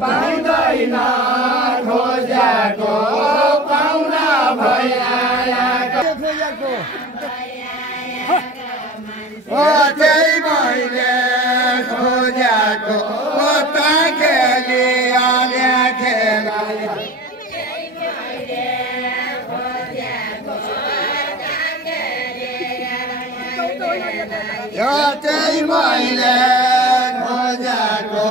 पाउँदैन खोजेको पाउना भइआएको त्यही मैले खोजेको खेली आगे खेला त्यही मैले खोजेको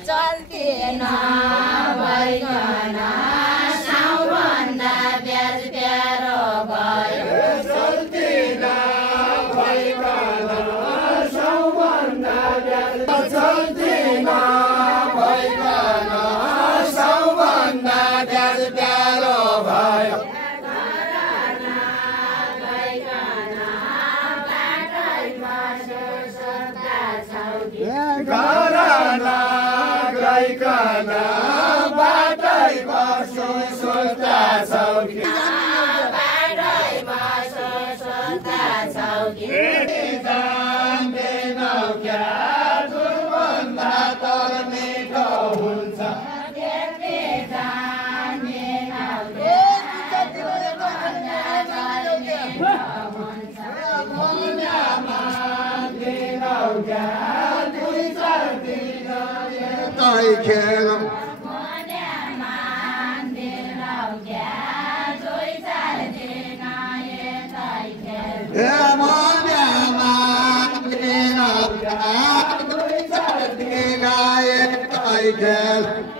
चल्ती नभइकन साउभन्दा ब्याज प्यारो भयो चल्ती नभइकन साउभन्दा ब्याज चल्ती नभइकन साउभन्दा ब्याज प्यारो भयो बाटै बसो सोच्दा छौकी जान्दैनौ क्या दुर्गन्धा तर मिठो हुन्छ खेल खेल